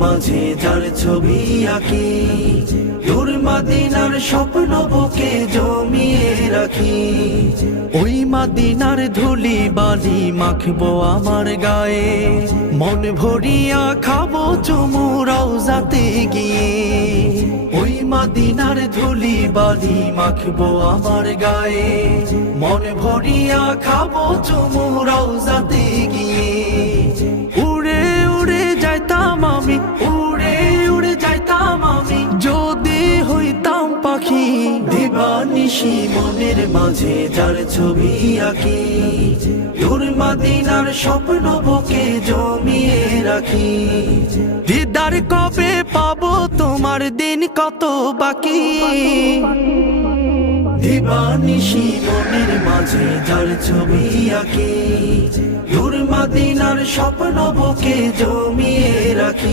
মাঝে যার ছবি আঁকি, দূর মদিনার স্বপ্ন বুকে জমিয়ে রাখি। ওই মদিনার ধুলি বালি মাখবো আমার গায়ে, মন ভরিয়া খাবো চুমু রওজাতে গিয়ে। ওই মদিনার ধুলি বালি মাখবো আমার গায়ে, মন ভরিয়া খাবো চুমু রওজাতে গিয়ে। উড়ে উড়ে যাইতাম আমি, উড়ে উড়ে যাইতাম আমি, যদি হইতাম পাখি। দিবানিশি মনের মাঝে যার ছবি আঁকি, দূর মদিনার স্বপ্ন বুকে জমিয়ে রাখি। দিদার কবে পাবো তোমার, দিন কত বাকি। দিবানিশি মনের মাঝে যার ছবি আঁকি, দূর মদিনার স্বপ্ন বুকে জমিয়ে রাখি।